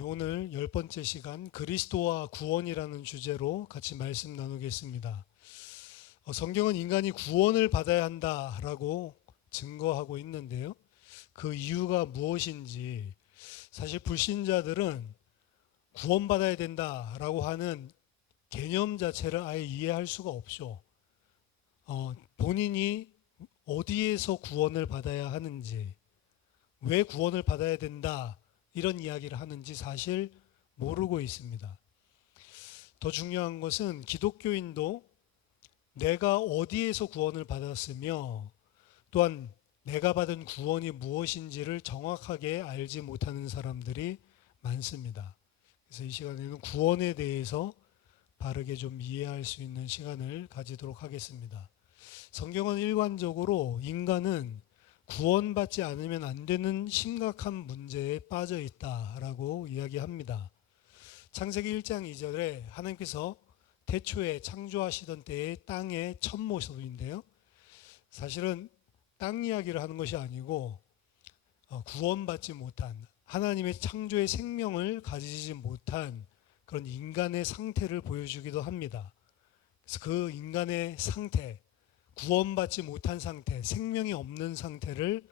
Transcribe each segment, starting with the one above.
오늘 10번째 시간 그리스도와 구원이라는 주제로 같이 말씀 나누겠습니다. 성경은 인간이 구원을 받아야 한다라고 증거하고 있는데요. 그 이유가 무엇인지 사실 불신자들은 구원받아야 된다라고 하는 개념 자체를 아예 이해할 수가 없죠. 본인이 어디에서 구원을 받아야 하는지, 왜 구원을 받아야 된다 이런 이야기를 하는지 사실 모르고 있습니다. 더 중요한 것은 기독교인도 내가 어디에서 구원을 받았으며 또한 내가 받은 구원이 무엇인지를 정확하게 알지 못하는 사람들이 많습니다. 그래서 이 시간에는 구원에 대해서 바르게 좀 이해할 수 있는 시간을 가지도록 하겠습니다. 성경은 일관적으로 인간은 구원받지 않으면 안 되는 심각한 문제에 빠져 있다라고 이야기합니다. 창세기 1장 2절에 하나님께서 태초에 창조하시던 때의 땅의 첫 모습인데요. 사실은 땅 이야기를 하는 것이 아니고 구원받지 못한 하나님의 창조의 생명을 가지지 못한 그런 인간의 상태를 보여주기도 합니다. 그래서 그 인간의 상태, 구원받지 못한 상태, 생명이 없는 상태를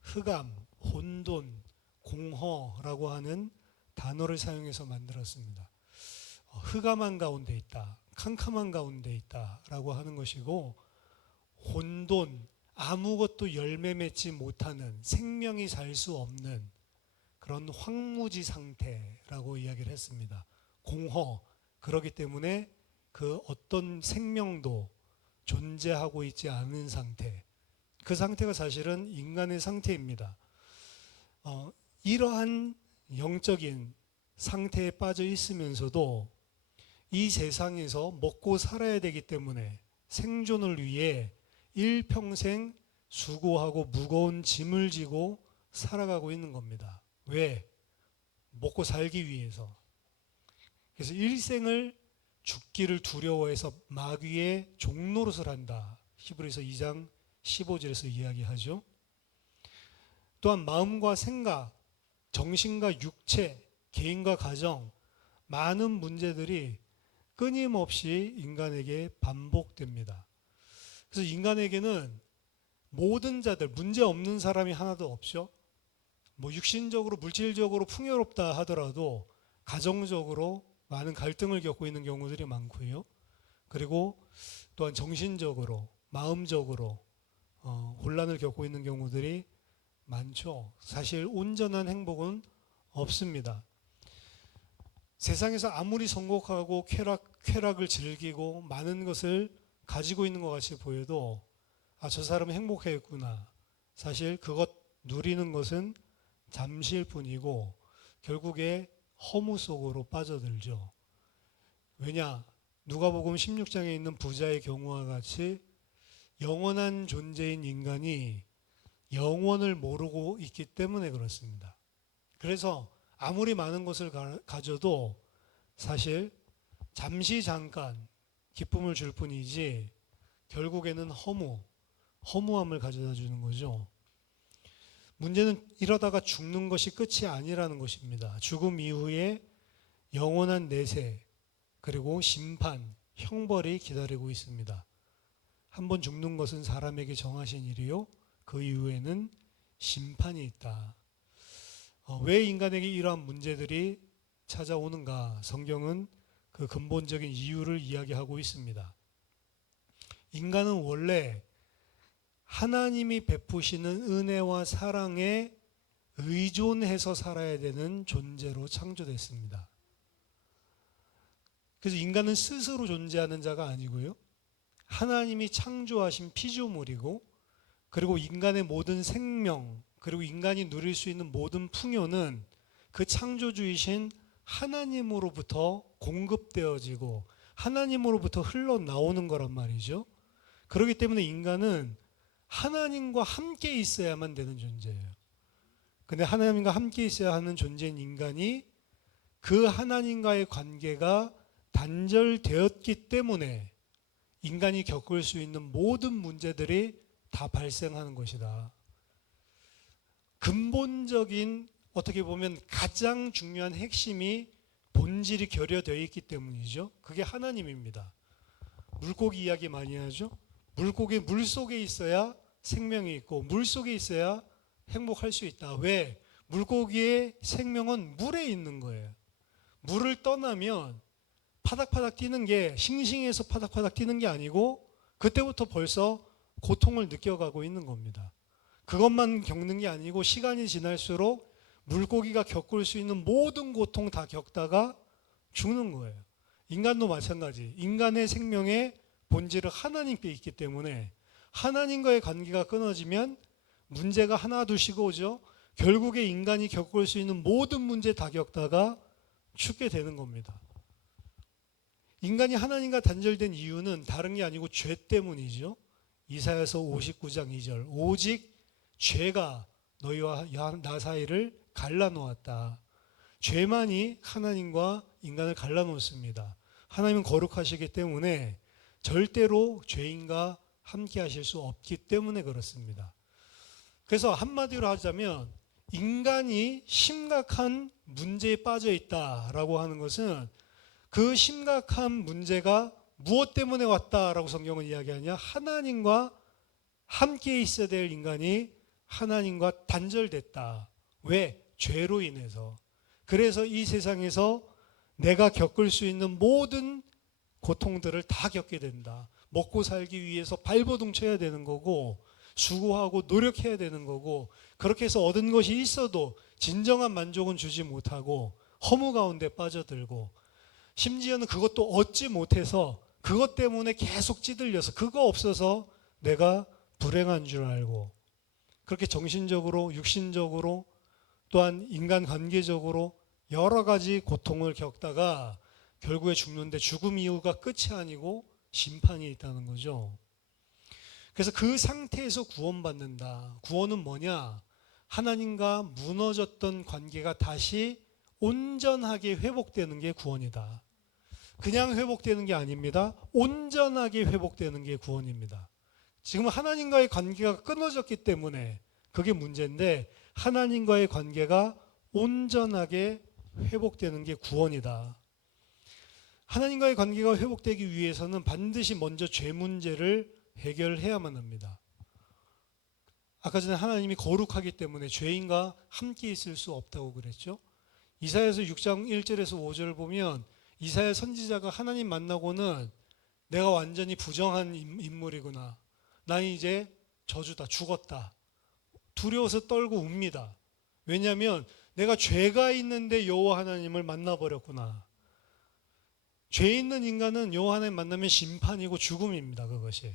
흑암, 혼돈, 공허라고 하는 단어를 사용해서 만들었습니다. 흑암한 가운데 있다, 캄캄한 가운데 있다라고 하는 것이고, 혼돈, 아무것도 열매 맺지 못하는, 생명이 살 수 없는 그런 황무지 상태라고 이야기를 했습니다. 공허, 그렇기 때문에 그 어떤 생명도 존재하고 있지 않은 상태, 그 상태가 사실은 인간의 상태입니다. 이러한 영적인 상태에 빠져 있으면서도 이 세상에서 먹고 살아야 되기 때문에 생존을 위해 일평생 수고하고 무거운 짐을 지고 살아가고 있는 겁니다. 왜? 먹고 살기 위해서. 그래서 일생을 죽기를 두려워해서 마귀의 종노릇을 한다. 히브리서 2장 15절에서 이야기하죠. 또한 마음과 생각, 정신과 육체, 개인과 가정, 많은 문제들이 끊임없이 인간에게 반복됩니다. 그래서 인간에게는 모든 자들, 문제 없는 사람이 하나도 없죠. 육신적으로, 물질적으로 풍요롭다 하더라도 가정적으로 많은 갈등을 겪고 있는 경우들이 많고요. 그리고 또한 정신적으로, 마음적으로 혼란을 겪고 있는 경우들이 많죠. 사실 온전한 행복은 없습니다. 세상에서 아무리 성공하고 쾌락을 즐기고 많은 것을 가지고 있는 것 같이 보여도 저 사람은 행복했구나. 사실 그것 누리는 것은 잠시일 뿐이고 결국에 허무 속으로 빠져들죠. 왜냐? 누가복음 16장에 있는 부자의 경우와 같이 영원한 존재인 인간이 영원을 모르고 있기 때문에 그렇습니다. 그래서 아무리 많은 것을 가져도 사실 잠시 잠깐 기쁨을 줄 뿐이지 결국에는 허무함을 가져다 주는 거죠. 문제는 이러다가 죽는 것이 끝이 아니라는 것입니다. 죽음 이후에 영원한 내세, 그리고 심판, 형벌이 기다리고 있습니다. 한번 죽는 것은 사람에게 정하신 일이요, 그 이후에는 심판이 있다. 왜 인간에게 이러한 문제들이 찾아오는가? 성경은 그 근본적인 이유를 이야기하고 있습니다. 인간은 원래 하나님이 베푸시는 은혜와 사랑에 의존해서 살아야 되는 존재로 창조됐습니다. 그래서 인간은 스스로 존재하는 자가 아니고요, 하나님이 창조하신 피조물이고, 그리고 인간의 모든 생명, 그리고 인간이 누릴 수 있는 모든 풍요는 그 창조주이신 하나님으로부터 공급되어지고 하나님으로부터 흘러나오는 거란 말이죠. 그렇기 때문에 인간은 하나님과 함께 있어야만 되는 존재예요. 근데 하나님과 함께 있어야 하는 존재인 인간이 그 하나님과의 관계가 단절되었기 때문에 인간이 겪을 수 있는 모든 문제들이 다 발생하는 것이다. 근본적인 어떻게 보면 가장 중요한 핵심이 본질이 결여되어 있기 때문이죠. 그게 하나님입니다. 물고기 이야기 많이 하죠. 물고기 물 속에 있어야 생명이 있고 물 속에 있어야 행복할 수 있다. 왜? 물고기의 생명은 물에 있는 거예요. 물을 떠나면 파닥파닥 뛰는 게 싱싱해서 파닥파닥 뛰는 게 아니고 그때부터 벌써 고통을 느껴가고 있는 겁니다. 그것만 겪는 게 아니고 시간이 지날수록 물고기가 겪을 수 있는 모든 고통 다 겪다가 죽는 거예요. 인간도 마찬가지. 인간의 생명의 본질은 하나님께 있기 때문에 하나님과의 관계가 끊어지면 문제가 하나 둘씩 오죠. 결국에 인간이 겪을 수 있는 모든 문제 다 겪다가 죽게 되는 겁니다. 인간이 하나님과 단절된 이유는 다른 게 아니고 죄 때문이죠. 이사야서 59장 2절 오직 죄가 너희와 나 사이를 갈라놓았다. 죄만이 하나님과 인간을 갈라놓습니다. 하나님은 거룩하시기 때문에 절대로 죄인과 함께 하실 수 없기 때문에 그렇습니다. 그래서 한마디로 하자면 인간이 심각한 문제에 빠져 있다라고 하는 것은 그 심각한 문제가 무엇 때문에 왔다라고 성경은 이야기하냐? 하나님과 함께 있어야 될 인간이 하나님과 단절됐다. 왜? 죄로 인해서. 그래서 이 세상에서 내가 겪을 수 있는 모든 고통들을 다 겪게 된다. 먹고 살기 위해서 발버둥 쳐야 되는 거고 수고하고 노력해야 되는 거고 그렇게 해서 얻은 것이 있어도 진정한 만족은 주지 못하고 허무 가운데 빠져들고 심지어는 그것도 얻지 못해서 그것 때문에 계속 찌들려서 그거 없어서 내가 불행한 줄 알고 그렇게 정신적으로 육신적으로 또한 인간관계적으로 여러 가지 고통을 겪다가 결국에 죽는데 죽음 이후가 끝이 아니고 심판이 있다는 거죠. 그래서 그 상태에서 구원받는다. 구원은 뭐냐? 하나님과 무너졌던 관계가 다시 온전하게 회복되는 게 구원이다. 그냥 회복되는 게 아닙니다. 온전하게 회복되는 게 구원입니다. 지금 하나님과의 관계가 끊어졌기 때문에 그게 문제인데 하나님과의 관계가 온전하게 회복되는 게 구원이다. 하나님과의 관계가 회복되기 위해서는 반드시 먼저 죄 문제를 해결해야만 합니다. 아까 전에 하나님이 거룩하기 때문에 죄인과 함께 있을 수 없다고 그랬죠. 이사야서 6장 1절에서 5절을 보면 이사야 선지자가 하나님 만나고는 내가 완전히 부정한 인물이구나. 난 이제 저주다, 죽었다. 두려워서 떨고 웁니다. 왜냐하면 내가 죄가 있는데 여호와 하나님을 만나버렸구나. 죄 있는 인간은 여호와 하나님 만나면 심판이고 죽음입니다. 그것이.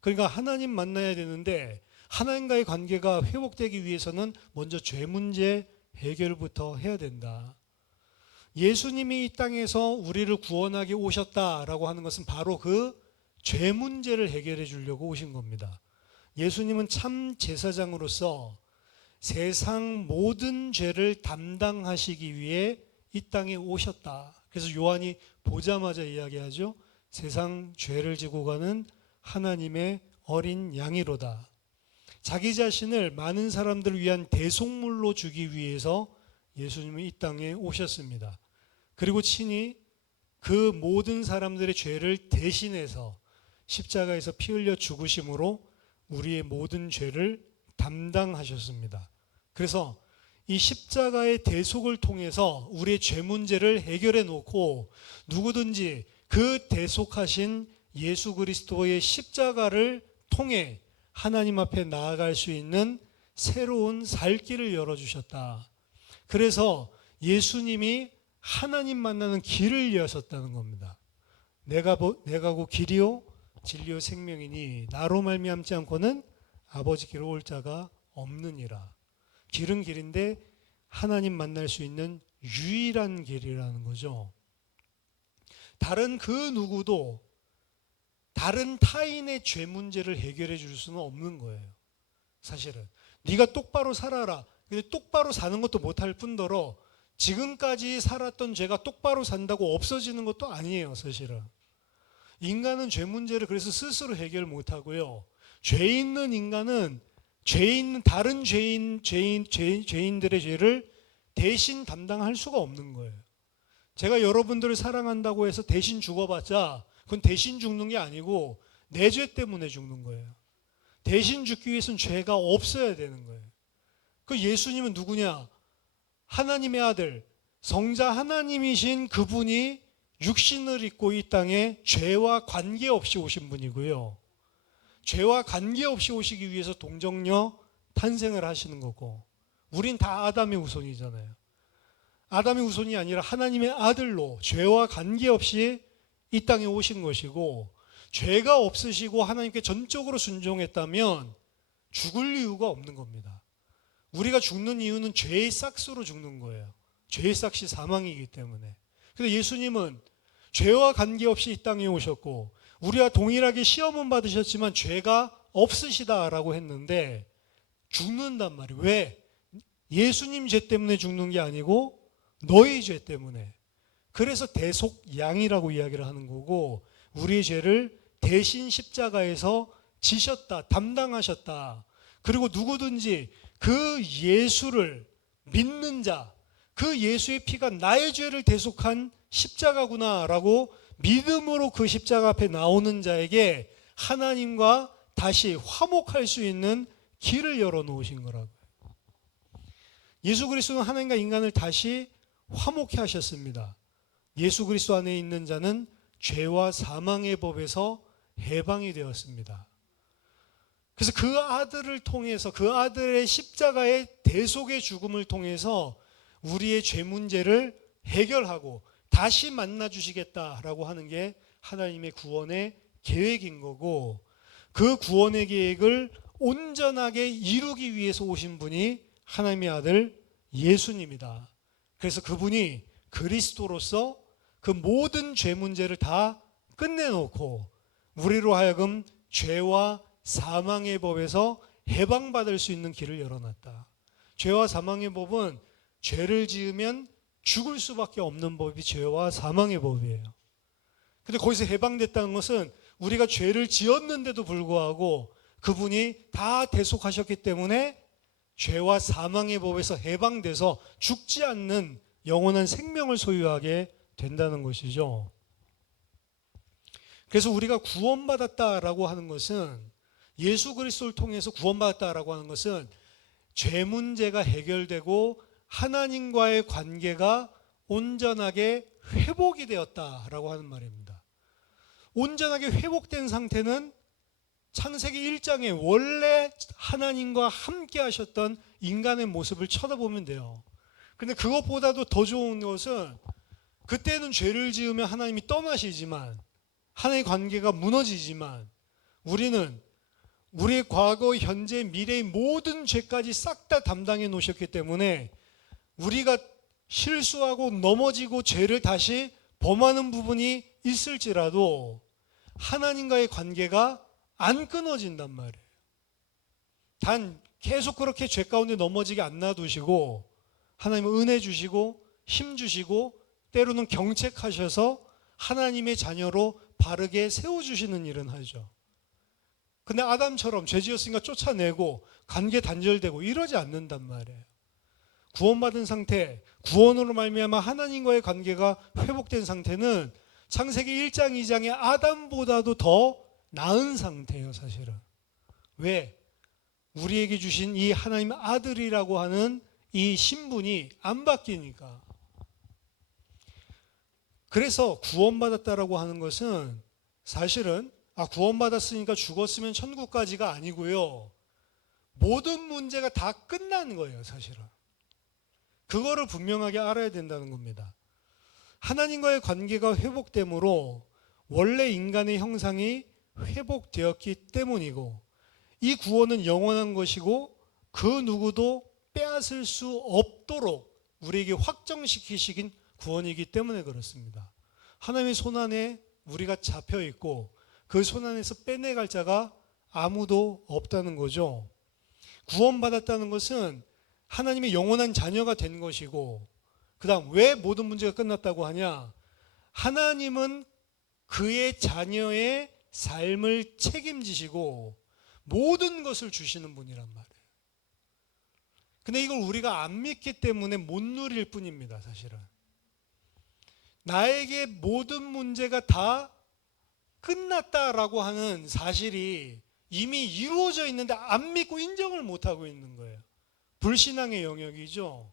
그러니까 하나님 만나야 되는데 하나님과의 관계가 회복되기 위해서는 먼저 죄 문제 해결부터 해야 된다. 예수님이 이 땅에서 우리를 구원하기 오셨다라고 하는 것은 바로 그 죄 문제를 해결해 주려고 오신 겁니다. 예수님은 참 제사장으로서 세상 모든 죄를 담당하시기 위해 이 땅에 오셨다. 그래서 요한이 보자마자 이야기하죠. 세상 죄를 지고 가는 하나님의 어린 양이로다. 자기 자신을 많은 사람들을 위한 대속물로 주기 위해서 예수님은 이 땅에 오셨습니다. 그리고 친히 그 모든 사람들의 죄를 대신해서 십자가에서 피 흘려 죽으심으로 우리의 모든 죄를 담당하셨습니다. 그래서 이 십자가의 대속을 통해서 우리의 죄 문제를 해결해 놓고 누구든지 그 대속하신 예수 그리스도의 십자가를 통해 하나님 앞에 나아갈 수 있는 새로운 살 길을 열어주셨다. 그래서 예수님이 하나님 만나는 길을 여셨다는 겁니다. 내가 곧 길이요 진리요 생명이니 나로 말미암지 않고는 아버지께로 올 자가 없느니라. 길은 길인데 하나님 만날 수 있는 유일한 길이라는 거죠. 다른 그 누구도 다른 타인의 죄 문제를 해결해 줄 수는 없는 거예요. 사실은 네가 똑바로 살아라. 근데 똑바로 사는 것도 못할 뿐더러 지금까지 살았던 죄가 똑바로 산다고 없어지는 것도 아니에요. 사실은 인간은 죄 문제를 그래서 스스로 해결 못하고요. 죄 있는 인간은 다른 죄인들의 죄를 대신 담당할 수가 없는 거예요. 제가 여러분들을 사랑한다고 해서 대신 죽어봤자 그건 대신 죽는 게 아니고 내 죄 때문에 죽는 거예요. 대신 죽기 위해서는 죄가 없어야 되는 거예요. 그 예수님은 누구냐? 하나님의 아들, 성자 하나님이신 그분이 육신을 입고 이 땅에 죄와 관계없이 오신 분이고요. 죄와 관계없이 오시기 위해서 동정녀 탄생을 하시는 거고, 우린 다 아담의 후손이잖아요. 아담의 후손이 아니라 하나님의 아들로 죄와 관계없이 이 땅에 오신 것이고, 죄가 없으시고 하나님께 전적으로 순종했다면 죽을 이유가 없는 겁니다. 우리가 죽는 이유는 죄의 싹스로 죽는 거예요. 죄의 싹이 사망이기 때문에. 그런데 예수님은 죄와 관계없이 이 땅에 오셨고 우리와 동일하게 시험은 받으셨지만 죄가 없으시다라고 했는데 죽는단 말이에요. 왜? 예수님 죄 때문에 죽는 게 아니고 너희 죄 때문에. 그래서 대속양이라고 이야기를 하는 거고, 우리의 죄를 대신 십자가에서 지셨다, 담당하셨다. 그리고 누구든지 그 예수를 믿는 자, 그 예수의 피가 나의 죄를 대속한 십자가구나라고 믿음으로 그 십자가 앞에 나오는 자에게 하나님과 다시 화목할 수 있는 길을 열어놓으신 거라고요. 예수 그리스도는 하나님과 인간을 다시 화목해 하셨습니다. 예수 그리스도 안에 있는 자는 죄와 사망의 법에서 해방이 되었습니다. 그래서 그 아들을 통해서, 그 아들의 십자가의 대속의 죽음을 통해서 우리의 죄 문제를 해결하고 다시 만나 주시겠다라고 하는 게 하나님의 구원의 계획인 거고, 그 구원의 계획을 온전하게 이루기 위해서 오신 분이 하나님의 아들 예수님이다. 그래서 그분이 그리스도로서 그 모든 죄 문제를 다 끝내놓고 우리로 하여금 죄와 사망의 법에서 해방받을 수 있는 길을 열어놨다. 죄와 사망의 법은 죄를 지으면 죽을 수밖에 없는 법이 죄와 사망의 법이에요. 근데 거기서 해방됐다는 것은 우리가 죄를 지었는데도 불구하고 그분이 다 대속하셨기 때문에 죄와 사망의 법에서 해방돼서 죽지 않는 영원한 생명을 소유하게 된다는 것이죠. 그래서 우리가 구원받았다라고 하는 것은, 예수 그리스도를 통해서 구원받았다라고 하는 것은 죄 문제가 해결되고 하나님과의 관계가 온전하게 회복이 되었다라고 하는 말입니다. 온전하게 회복된 상태는 창세기 1장에 원래 하나님과 함께 하셨던 인간의 모습을 쳐다보면 돼요. 근데 그것보다도 더 좋은 것은, 그때는 죄를 지으면 하나님이 떠나시지만, 하나님의 관계가 무너지지만, 우리는 우리의 과거, 현재, 미래의 모든 죄까지 싹 다 담당해 놓으셨기 때문에 우리가 실수하고 넘어지고 죄를 다시 범하는 부분이 있을지라도 하나님과의 관계가 안 끊어진단 말이에요. 단 계속 그렇게 죄 가운데 넘어지게 안 놔두시고 하나님은 은혜 주시고 힘 주시고 때로는 경책하셔서 하나님의 자녀로 바르게 세워주시는 일은 하죠. 근데 아담처럼 죄 지었으니까 쫓아내고 관계 단절되고 이러지 않는단 말이에요. 구원받은 상태, 구원으로 말미암아 하나님과의 관계가 회복된 상태는 창세기 1장, 2장의 아담보다도 더 나은 상태예요, 사실은. 왜? 우리에게 주신 이 하나님 아들이라고 하는 이 신분이 안 바뀌니까. 그래서 구원받았다라고 하는 것은 사실은 구원받았으니까 죽었으면 천국까지가 아니고요. 모든 문제가 다 끝난 거예요, 사실은. 그거를 분명하게 알아야 된다는 겁니다. 하나님과의 관계가 회복됨으로 원래 인간의 형상이 회복되었기 때문이고, 이 구원은 영원한 것이고 그 누구도 빼앗을 수 없도록 우리에게 확정시키신 구원이기 때문에 그렇습니다. 하나님의 손안에 우리가 잡혀 있고 그 손안에서 빼내갈 자가 아무도 없다는 거죠. 구원받았다는 것은 하나님의 영원한 자녀가 된 것이고, 그 다음 왜 모든 문제가 끝났다고 하냐? 하나님은 그의 자녀의 삶을 책임지시고 모든 것을 주시는 분이란 말이에요. 근데 이걸 우리가 안 믿기 때문에 못 누릴 뿐입니다, 사실은. 나에게 모든 문제가 다 끝났다라고 하는 사실이 이미 이루어져 있는데 안 믿고 인정을 못하고 있는 거예요. 불신앙의 영역이죠.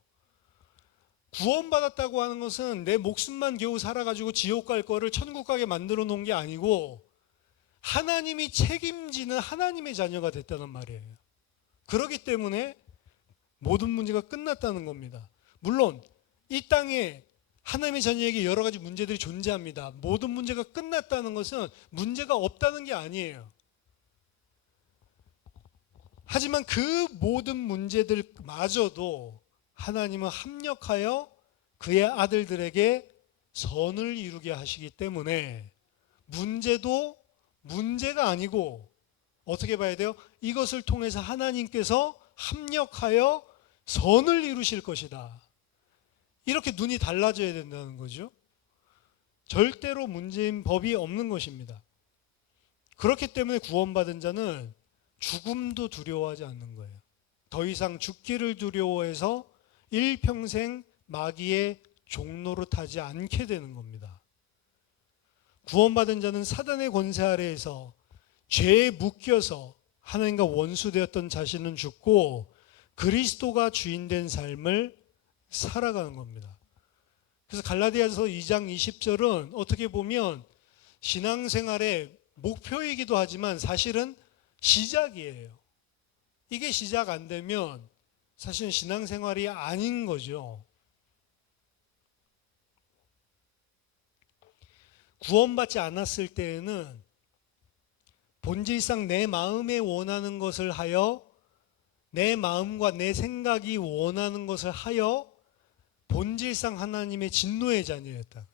구원받았다고 하는 것은 내 목숨만 겨우 살아가지고 지옥 갈 거를 천국 가게 만들어 놓은 게 아니고 하나님이 책임지는 하나님의 자녀가 됐다는 말이에요. 그렇기 때문에 모든 문제가 끝났다는 겁니다. 물론 이 땅에 하나님의 자녀에게 여러 가지 문제들이 존재합니다. 모든 문제가 끝났다는 것은 문제가 없다는 게 아니에요. 하지만 그 모든 문제들마저도 하나님은 합력하여 그의 아들들에게 선을 이루게 하시기 때문에 문제도 문제가 아니고 어떻게 봐야 돼요? 이것을 통해서 하나님께서 합력하여 선을 이루실 것이다. 이렇게 눈이 달라져야 된다는 거죠. 절대로 문제인 법이 없는 것입니다. 그렇기 때문에 구원받은 자는 죽음도 두려워하지 않는 거예요. 더 이상 죽기를 두려워해서 일평생 마귀의 종로로 타지 않게 되는 겁니다. 구원받은 자는 사단의 권세 아래에서 죄에 묶여서 하나님과 원수되었던 자신은 죽고 그리스도가 주인된 삶을 살아가는 겁니다. 그래서 갈라디아서 2장 20절은 어떻게 보면 신앙생활의 목표이기도 하지만 사실은 시작이에요. 이게 시작 안 되면 사실은 신앙생활이 아닌 거죠. 구원받지 않았을 때에는 본질상 내 마음에 원하는 것을 하여 내 마음과 내 생각이 원하는 것을 하여 본질상 하나님의 진노의 자녀였다.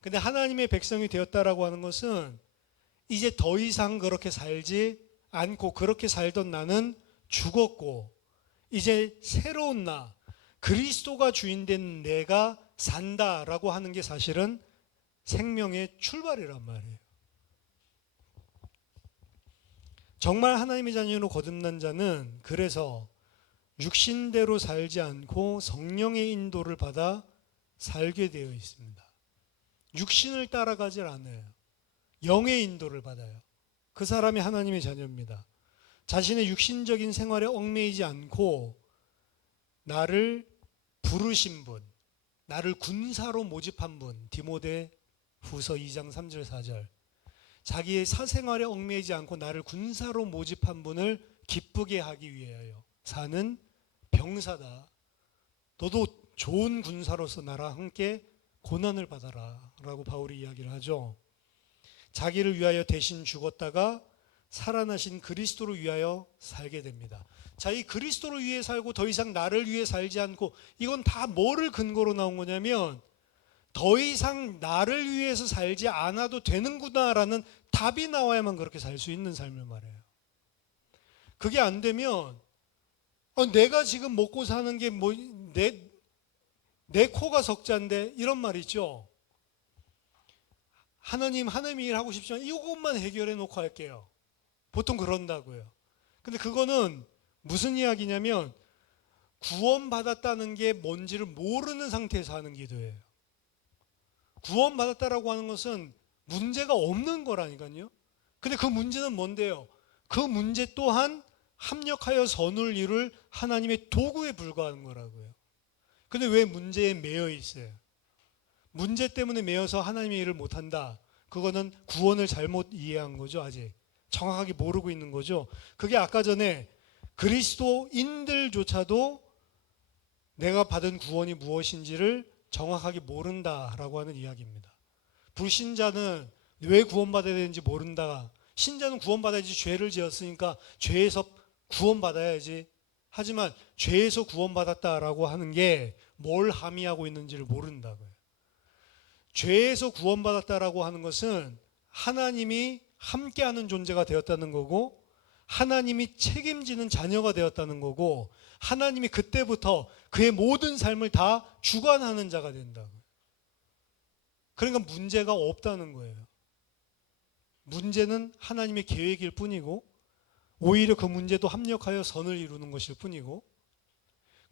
근데 하나님의 백성이 되었다라고 하는 것은 이제 더 이상 그렇게 살지 않고 그렇게 살던 나는 죽었고 이제 새로운 나 그리스도가 주인된 내가 산다라고 하는 게 사실은 생명의 출발이란 말이에요. 정말 하나님의 자녀로 거듭난 자는 그래서 육신대로 살지 않고 성령의 인도를 받아 살게 되어 있습니다. 육신을 따라가질 않아요. 영의 인도를 받아요. 그 사람이 하나님의 자녀입니다. 자신의 육신적인 생활에 얽매이지 않고 나를 부르신 분, 나를 군사로 모집한 분, 디모데 후서 2장 3절 4절. 자기의 사생활에 얽매이지 않고 나를 군사로 모집한 분을 기쁘게 하기 위하여 사는 병사다. 너도 좋은 군사로서 나랑 함께 고난을 받아라 라고 바울이 이야기를 하죠. 자기를 위하여 대신 죽었다가 살아나신 그리스도를 위하여 살게 됩니다. 자, 이 그리스도를 위해 살고 더 이상 나를 위해 살지 않고 이건 다 뭐를 근거로 나온 거냐면 더 이상 나를 위해서 살지 않아도 되는구나라는 답이 나와야만 그렇게 살 수 있는 삶을 말해요. 그게 안 되면 내가 지금 먹고 사는 게 뭐 내 코가 석자인데 이런 말 있죠. 하나님이 일하고 싶지만 이것만 해결해 놓고 할게요. 보통 그런다고요. 근데 그거는 무슨 이야기냐면 구원받았다는 게 뭔지를 모르는 상태에서 하는 기도예요. 구원받았다라고 하는 것은 문제가 없는 거라니까요. 근데 그 문제는 뭔데요? 그 문제 또한 합력하여 선을 이룰 하나님의 도구에 불과한 거라고요. 근데 왜 문제에 매여 있어요? 문제 때문에 매여서 하나님의 일을 못한다. 그거는 구원을 잘못 이해한 거죠. 아직 정확하게 모르고 있는 거죠. 그게 아까 전에 그리스도인들조차도 내가 받은 구원이 무엇인지를 정확하게 모른다라고 하는 이야기입니다. 불신자는 왜 구원받아야 되는지 모른다. 신자는 구원받아야지. 죄를 지었으니까 죄에서 구원받아야지. 하지만 죄에서 구원받았다라고 하는 게 뭘 함의하고 있는지를 모른다고요. 죄에서 구원받았다라고 하는 것은 하나님이 함께하는 존재가 되었다는 거고 하나님이 책임지는 자녀가 되었다는 거고 하나님이 그때부터 그의 모든 삶을 다 주관하는 자가 된다고요. 그러니까 문제가 없다는 거예요. 문제는 하나님의 계획일 뿐이고 오히려 그 문제도 합력하여 선을 이루는 것일 뿐이고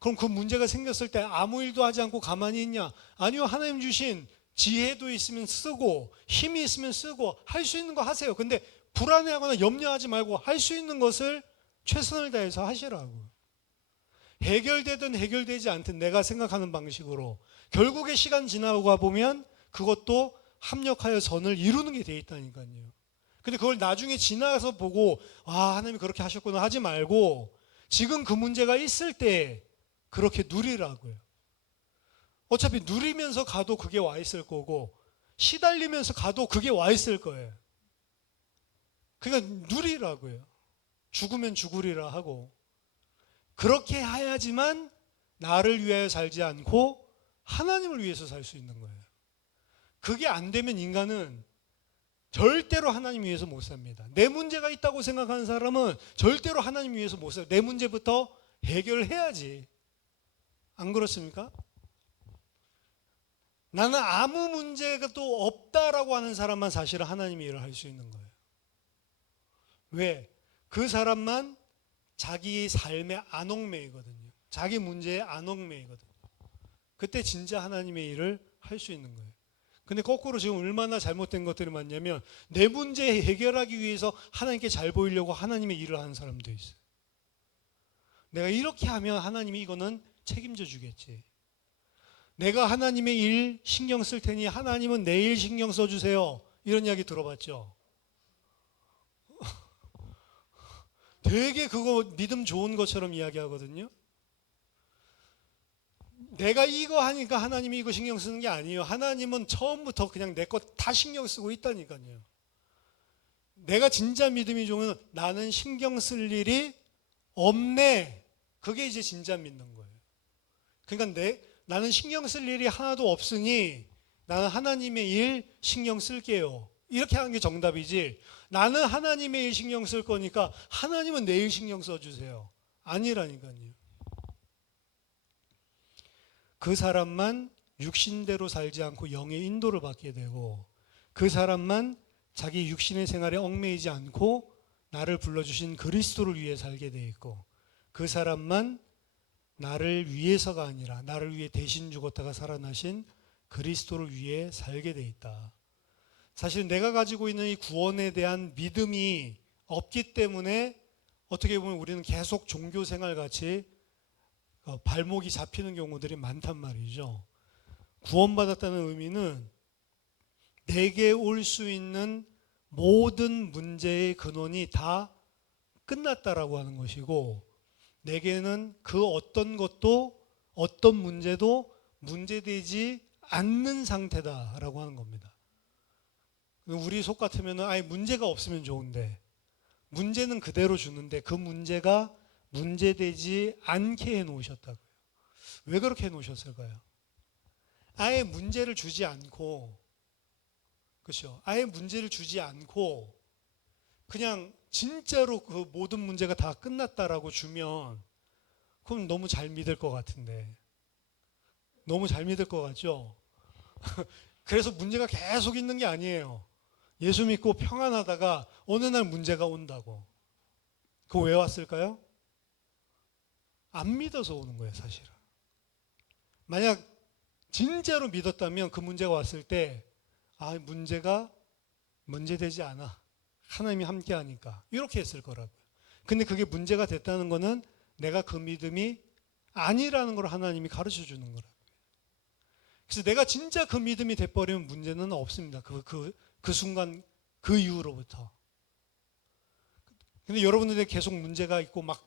그럼 그 문제가 생겼을 때 아무 일도 하지 않고 가만히 있냐? 아니요. 하나님 주신 지혜도 있으면 쓰고 힘이 있으면 쓰고 할 수 있는 거 하세요. 근데 불안해하거나 염려하지 말고 할 수 있는 것을 최선을 다해서 하시라고. 해결되든 해결되지 않든 내가 생각하는 방식으로 결국에 시간 지나고 보면 그것도 합력하여 선을 이루는 게 돼 있다니까요. 근데 그걸 나중에 지나서 보고 하나님이 그렇게 하셨구나 하지 말고 지금 그 문제가 있을 때 그렇게 누리라고요. 어차피 누리면서 가도 그게 와 있을 거고 시달리면서 가도 그게 와 있을 거예요. 그러니까 누리라고요. 죽으면 죽으리라 하고 그렇게 해야지만 나를 위하여 살지 않고 하나님을 위해서 살 수 있는 거예요. 그게 안 되면 인간은 절대로 하나님 위해서 못 삽니다. 내 문제가 있다고 생각하는 사람은 절대로 하나님 위해서 못 살아요. 내 문제부터 해결해야지. 안 그렇습니까? 나는 아무 문제가 또 없다라고 하는 사람만 사실은 하나님의 일을 할 수 있는 거예요. 왜? 그 사람만 자기 삶의 안옥매이거든요. 자기 문제의 안옥매이거든요. 그때 진짜 하나님의 일을 할 수 있는 거예요. 근데 거꾸로 지금 얼마나 잘못된 것들이 많냐면 내 문제 해결하기 위해서 하나님께 잘 보이려고 하나님의 일을 하는 사람도 있어요. 내가 이렇게 하면 하나님이 이거는 책임져 주겠지. 내가 하나님의 일 신경 쓸 테니 하나님은 내 일 신경 써주세요. 이런 이야기 들어봤죠? 되게 그거 믿음 좋은 것처럼 이야기하거든요. 내가 이거 하니까 하나님이 이거 신경 쓰는 게 아니에요. 하나님은 처음부터 그냥 내 것 다 신경 쓰고 있다니까요. 내가 진짜 믿음이 좋으면 나는 신경 쓸 일이 없네. 그게 이제 진짜 믿는 거예요. 그러니까 나는 신경 쓸 일이 하나도 없으니 나는 하나님의 일 신경 쓸게요. 이렇게 하는 게 정답이지. 나는 하나님의 일 신경 쓸 거니까 하나님은 내 일 신경 써주세요. 아니라니까요. 그 사람만 육신대로 살지 않고 영의 인도를 받게 되고 그 사람만 자기 육신의 생활에 얽매이지 않고 나를 불러주신 그리스도를 위해 살게 돼 있고 그 사람만 나를 위해서가 아니라 나를 위해 대신 죽었다가 살아나신 그리스도를 위해 살게 돼 있다. 사실 내가 가지고 있는 이 구원에 대한 믿음이 없기 때문에 어떻게 보면 우리는 계속 종교 생활 같이 발목이 잡히는 경우들이 많단 말이죠. 구원받았다는 의미는 내게 올 수 있는 모든 문제의 근원이 다 끝났다라고 하는 것이고 내게는 그 어떤 것도 어떤 문제도 문제되지 않는 상태다라고 하는 겁니다. 우리 속 같으면 아예 문제가 없으면 좋은데 문제는 그대로 주는데 그 문제가 문제되지 않게 해놓으셨다고요. 왜 그렇게 해놓으셨을까요? 아예 문제를 주지 않고 그렇죠? 아예 문제를 주지 않고 그냥 진짜로 그 모든 문제가 다 끝났다라고 주면 그럼 너무 잘 믿을 것 같은데 너무 잘 믿을 것 같죠? 그래서 문제가 계속 있는 게 아니에요. 예수 믿고 평안하다가 어느 날 문제가 온다고. 그거 왜 왔을까요? 안 믿어서 오는 거예요, 사실은. 만약 진짜로 믿었다면 그 문제가 왔을 때 문제가 문제되지 않아. 하나님이 함께 하니까. 이렇게 했을 거라고요. 근데 그게 문제가 됐다는 거는 내가 그 믿음이 아니라는 걸 하나님이 가르쳐 주는 거라고요. 그래서 내가 진짜 그 믿음이 돼버리면 문제는 없습니다. 그 순간, 그 이후로부터. 근데 여러분들이 계속 문제가 있고 막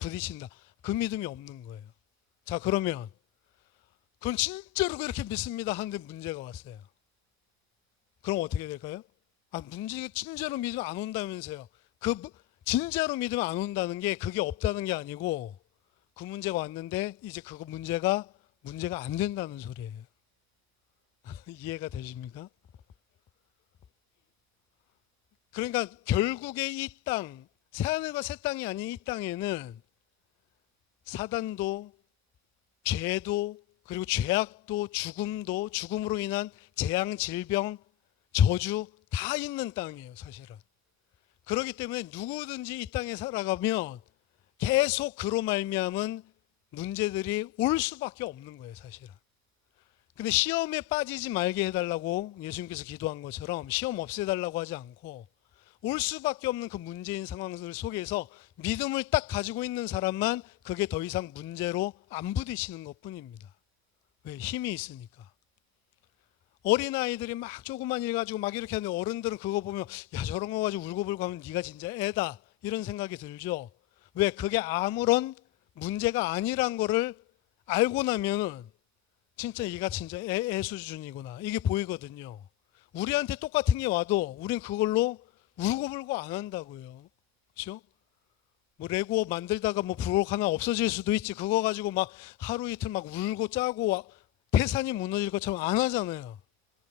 부딪힌다. 그 믿음이 없는 거예요. 자, 그러면 그건 진짜로 그렇게 믿습니다 하는데 문제가 왔어요. 그럼 어떻게 될까요? 문제가 진짜로 믿으면 안 온다면서요. 진짜로 믿으면 안 온다는 게 그게 없다는 게 아니고 그 문제가 왔는데 이제 그거 문제가 안 된다는 소리예요. 이해가 되십니까? 그러니까 결국에 이 땅, 새하늘과 새 땅이 아닌 이 땅에는 사단도 죄도 그리고 죄악도 죽음도 죽음으로 인한 재앙, 질병, 저주 다 있는 땅이에요, 사실은. 그렇기 때문에 누구든지 이 땅에 살아가면 계속 그로 말미암은 문제들이 올 수밖에 없는 거예요, 사실은. 근데 시험에 빠지지 말게 해달라고 예수님께서 기도한 것처럼 시험 없애달라고 하지 않고 올 수밖에 없는 그 문제인 상황들 속에서 믿음을 딱 가지고 있는 사람만 그게 더 이상 문제로 안 부딪히는 것뿐입니다. 왜? 힘이 있으니까. 어린아이들이 막 조그만 일 가지고 막 이렇게 하는데 어른들은 그거 보면 야, 저런 거 가지고 울고불고 하면 네가 진짜 애다 이런 생각이 들죠. 왜? 그게 아무런 문제가 아니란 거를 알고 나면은 진짜 얘가 진짜 애 수준이구나 이게 보이거든요. 우리한테 똑같은 게 와도 우린 그걸로 울고불고 안 한다고요. 그렇죠? 뭐 레고 만들다가 뭐 블록 하나 없어질 수도 있지. 그거 가지고 막 하루 이틀 막 울고 짜고 태산이 무너질 것처럼 안 하잖아요.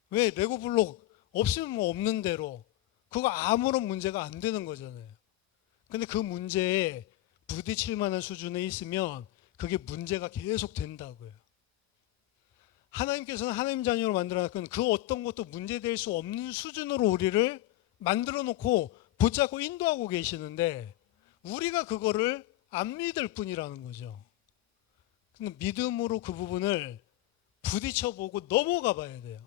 왜? 레고 블록 없으면 뭐 없는 대로. 그거 아무런 문제가 안 되는 거잖아요. 근데 그 문제에 부딪힐 만한 수준에 있으면 그게 문제가 계속 된다고요. 하나님께서는 하나님 자녀로 만들어놨건 그 어떤 것도 문제될 수 없는 수준으로 우리를 만들어 놓고 붙잡고 인도하고 계시는데 우리가 그거를 안 믿을 뿐이라는 거죠. 근데 믿음으로 그 부분을 부딪혀보고 넘어가 봐야 돼요.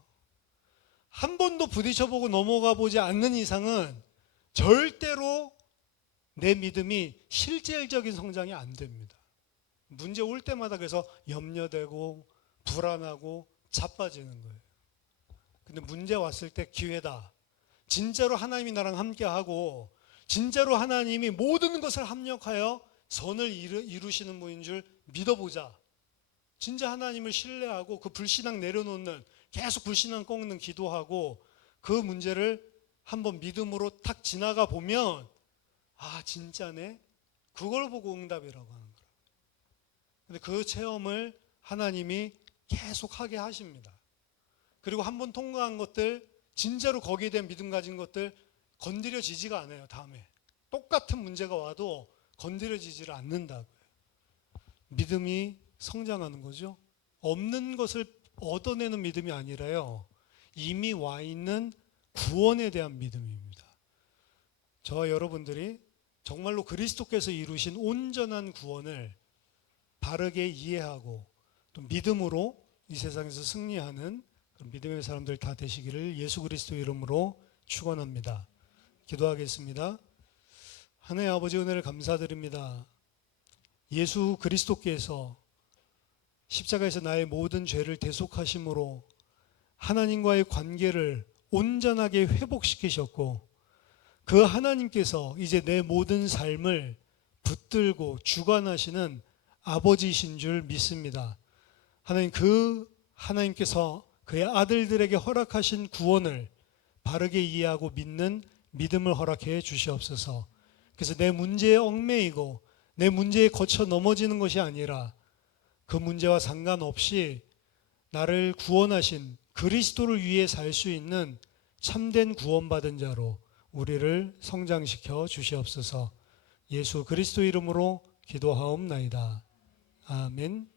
한 번도 부딪혀보고 넘어가 보지 않는 이상은 절대로 내 믿음이 실질적인 성장이 안 됩니다. 문제 올 때마다 그래서 염려되고 불안하고 자빠지는 거예요. 근데 문제 왔을 때 기회다. 진짜로 하나님이 나랑 함께하고 진짜로 하나님이 모든 것을 합력하여 선을 이루시는 분인 줄 믿어보자. 진짜 하나님을 신뢰하고 그 불신앙 내려놓는 계속 불신앙 꺾는 기도하고 그 문제를 한번 믿음으로 탁 지나가 보면 아 진짜네? 그걸 보고 응답이라고 하는 거예요. 근데 그 체험을 하나님이 계속 하게 하십니다. 그리고 한번 통과한 것들 진짜로 거기에 대한 믿음 가진 것들 건드려지지가 않아요. 다음에 똑같은 문제가 와도 건드려지지를 않는다고요. 믿음이 성장하는 거죠. 없는 것을 얻어내는 믿음이 아니라요. 이미 와 있는 구원에 대한 믿음입니다. 저와 여러분들이 정말로 그리스도께서 이루신 온전한 구원을 바르게 이해하고 또 믿음으로 이 세상에서 승리하는 그런 믿음의 사람들 다 되시기를 예수 그리스도 이름으로 축원합니다. 기도하겠습니다. 하나님 아버지 은혜를 감사드립니다. 예수 그리스도께서 십자가에서 나의 모든 죄를 대속하심으로 하나님과의 관계를 온전하게 회복시키셨고 그 하나님께서 이제 내 모든 삶을 붙들고 주관하시는 아버지이신 줄 믿습니다. 하나님 그 하나님께서 그의 아들들에게 허락하신 구원을 바르게 이해하고 믿는 믿음을 허락해 주시옵소서. 그래서 내 문제에 얽매이고 내 문제에 거쳐 넘어지는 것이 아니라 그 문제와 상관없이 나를 구원하신 그리스도를 위해 살 수 있는 참된 구원받은 자로 우리를 성장시켜 주시옵소서. 예수 그리스도 이름으로 기도하옵나이다. 아멘.